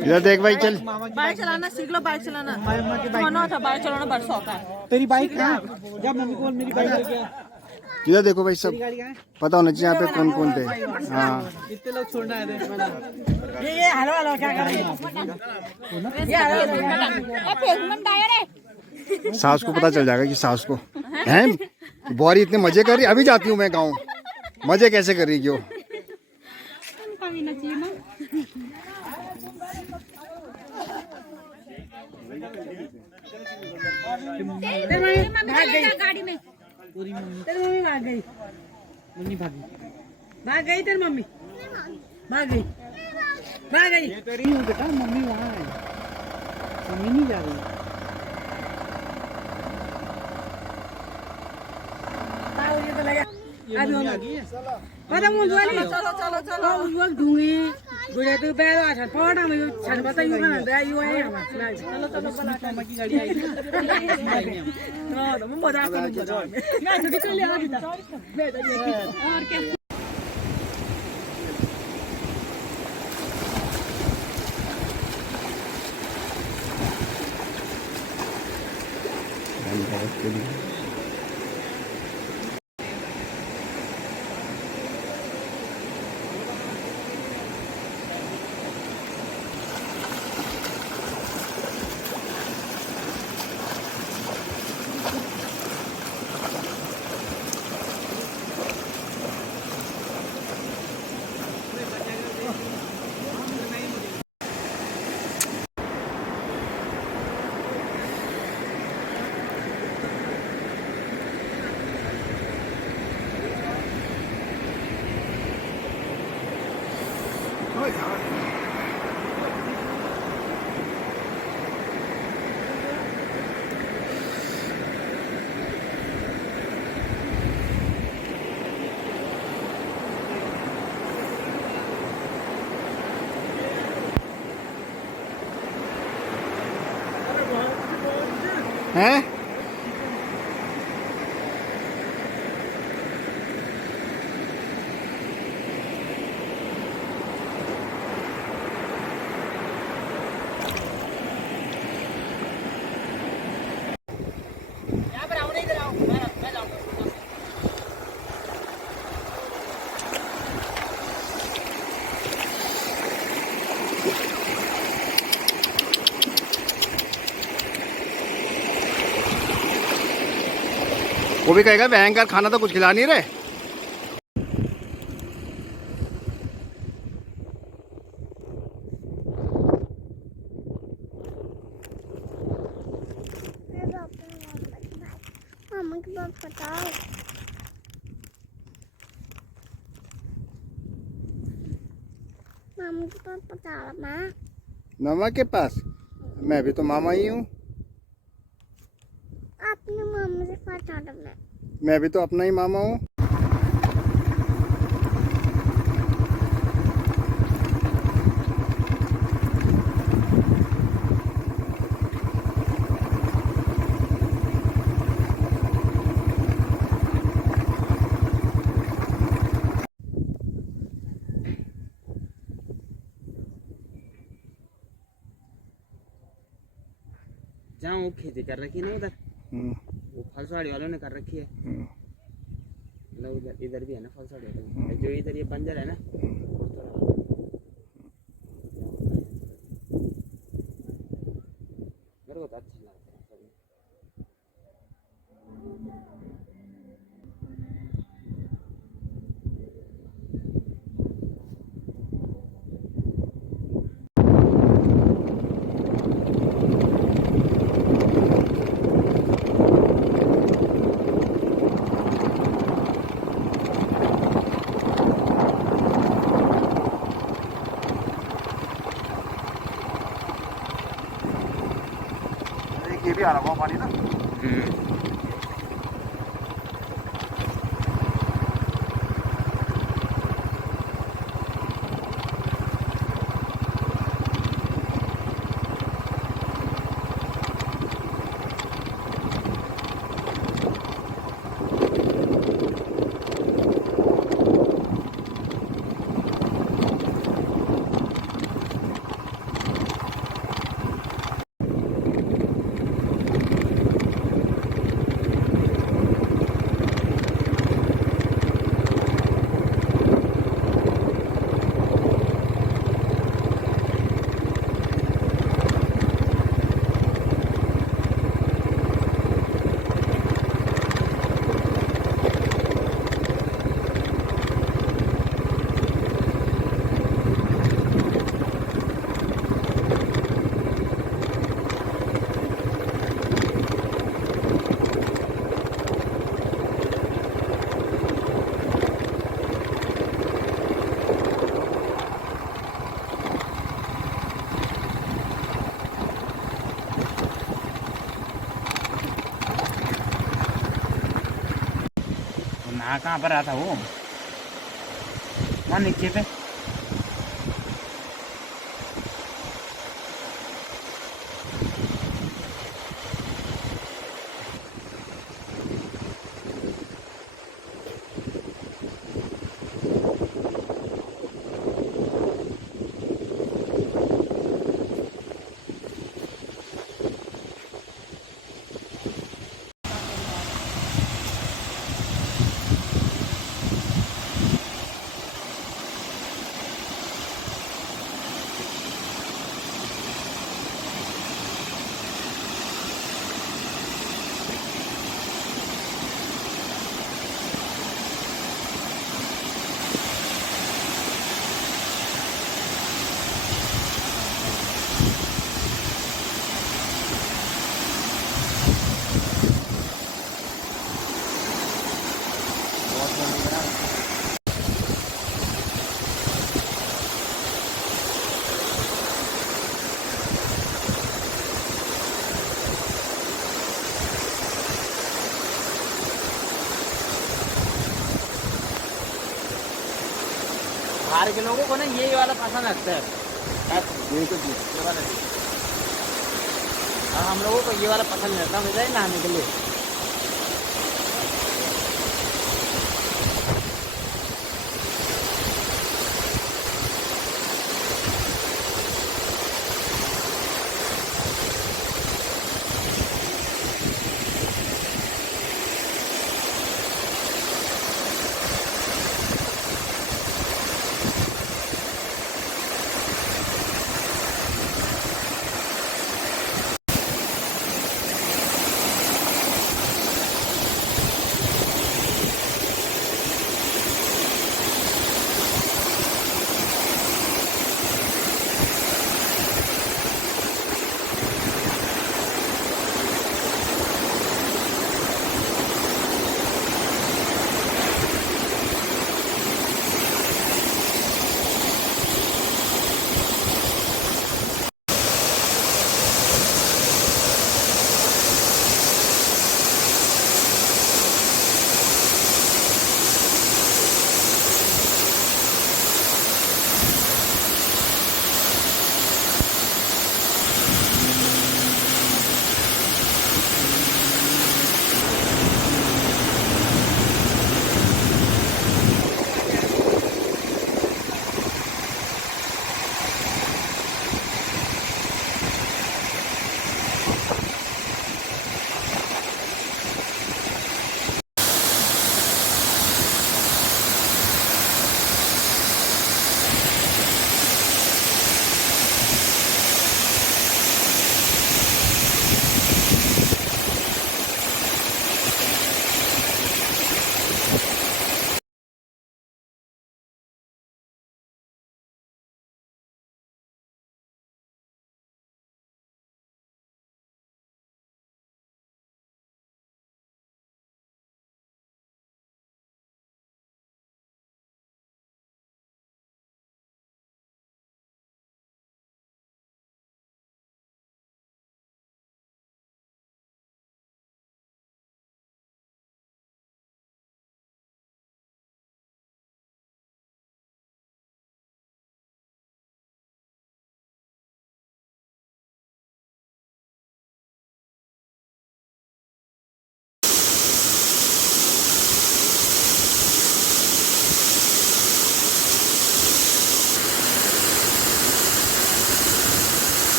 इधर देख भाई, चल बाइक चलाना सीख लो, बाइक चलाना था, बाइक चलाना बड़ा शौक है। तेरी बाइक है? जब मम्मी को मेरी बाइक लेके आ। इधर देखो भाई, सब पता होना चाहिए यहाँ पे कौन कौन थे। हाँ, कितने लोग छोड़ना है? ये हेलो हेलो क्या कर रही है? सास को पता चल जाएगा कि सास को हैं बुआरी इतने मजे कर रही। अभी जाती हूँ मैं गाँव, मजे कैसे कर रही क्यों। गाड़ी में पूरी मम्मी तेरी मम्मी भाग गई, मम्मी भागी। भाग गई तेरी मम्मी, भाग गई, भाग गई। तेरी हूँ बेटा, मम्मी वहाँ है, मम्मी नहीं जा रही। ये तो लगा अभी आ गई है। पता मुझे चलो चलो चलो उस ढूंगी गुड़े तो बैल आ छन पड़ा में छन बता यू ना दे यू है चलो चलो बला मामा की गाड़ी आई है। हां तो मजा आता है मैं तो निकल ले आ गया मैं तो और क्या। हैं वो भी कहेगा भयंकर खाना तो कुछ खिला नहीं रहे। मामा के पास बताओ। मामा के पास बताओ माँ। मामा के पास? मैं भी तो मामा ही हूँ। अपने मामा से बताओ मैं भी तो अपना ही मामा हूँ। जहाँ वो खेती कर रखी है ना उधर, वो फलसाड़ी वालों ने कर रखी है। मतलब इधर भी है ना फलसाड़ी वाले, जो इधर ये बंजर है ना, मेरे को तो अच्छा लगता है। ये भी आ रहा होगा पानी ना। नहा कहाँ पर रहा था वो? वहाँ नीचे पे। बाहर के लोगों को ना ये वाला पसंद लगता है। और हम लोगों को ये वाला पसंद नहीं आता, मजा है नहाने के लिए।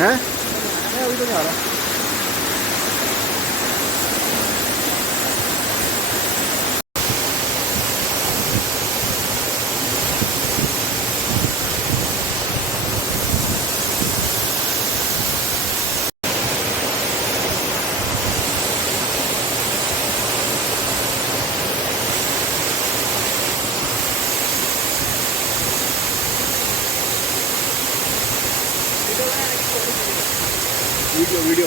हैं अभी तो नहीं आ रहा। वीडियो वीडियो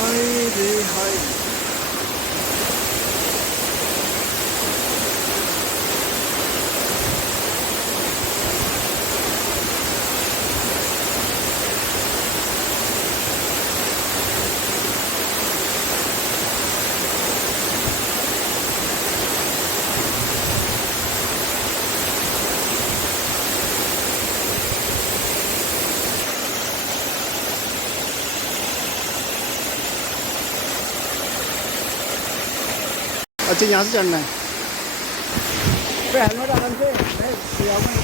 हाय रे हाय। अच्छा यहाँ से चढ़ना है। हेलमेट आराम से।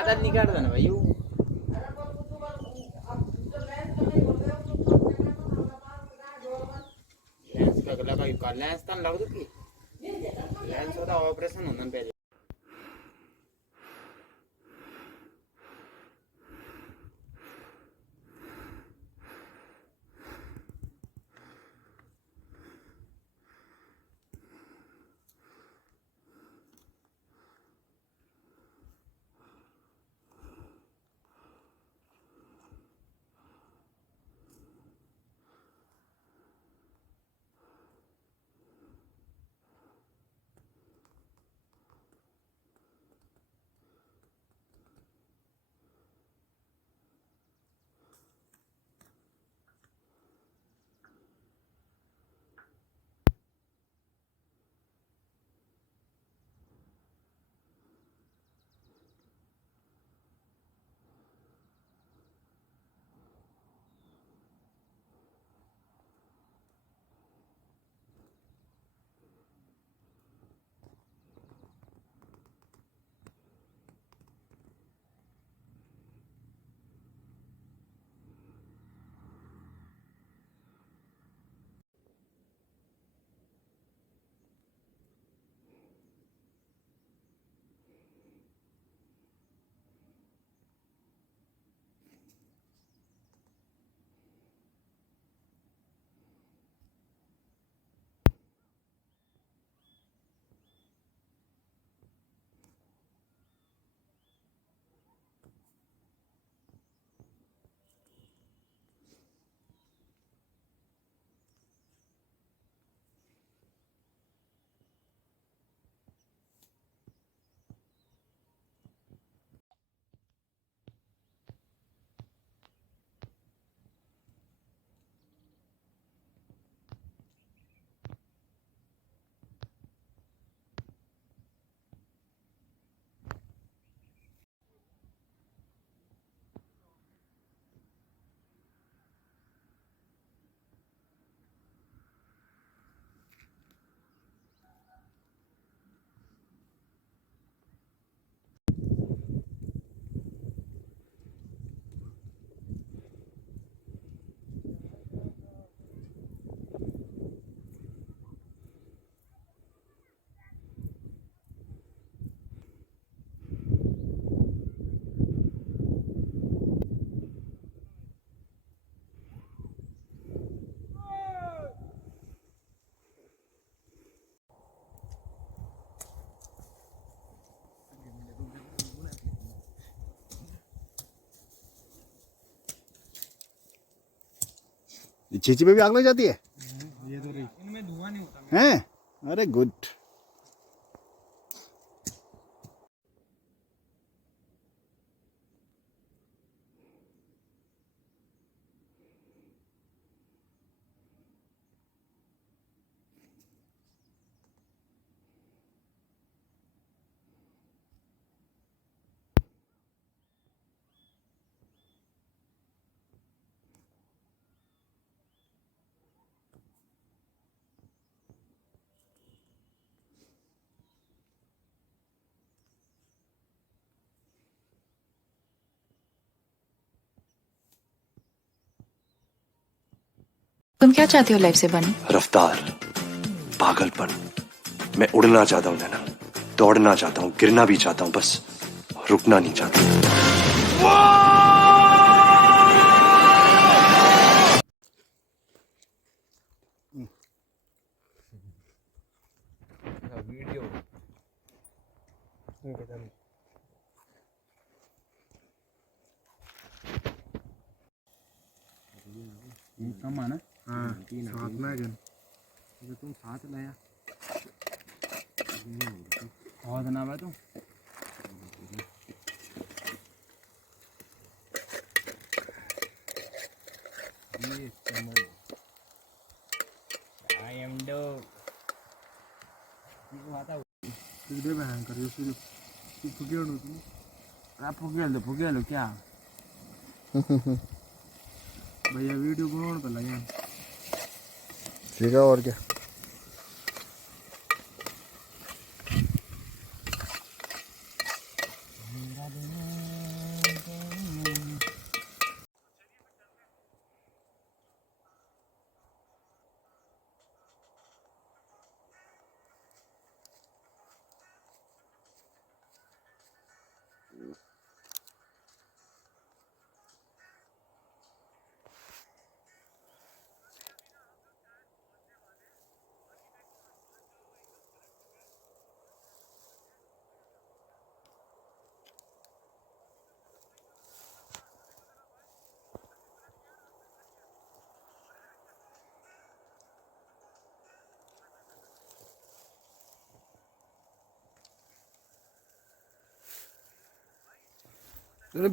आदत नहीं काटता ना भाई लेंस का गला का लेंस तन लग दो की लेंस होता ऑपरेशन होना पे चीची पे भी आग लग जाती है? ये तो रही इनमें धुआं नहीं होता हैं? अरे गुड। तुम क्या चाहती हो लाइफ से बनी? रफ्तार, पागलपन। मैं उड़ना चाहता हूं नैना, दौड़ना चाहता हूं, गिरना भी चाहता हूं, बस रुकना नहीं चाहता। वीडियो कम आना। हाँ साथ में जन तो तुम साथ लाया बहुत ना भाई तुम आई एम डॉग दे बहन कर यो शुरू तू फुगे लो तुम आप फुगे लो क्या भैया वीडियो बनाने पे लगे ठीक है और क्या। अरे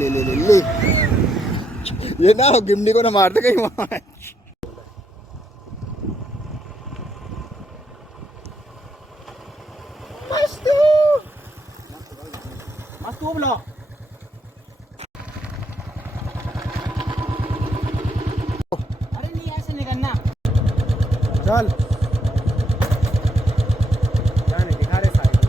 ले ले ले ले ये ना गिमनी को ना मारते कहीं वहां मस्त उबलो अरे नहीं ऐसे नहीं करना चल जाने दिखा रहे सारे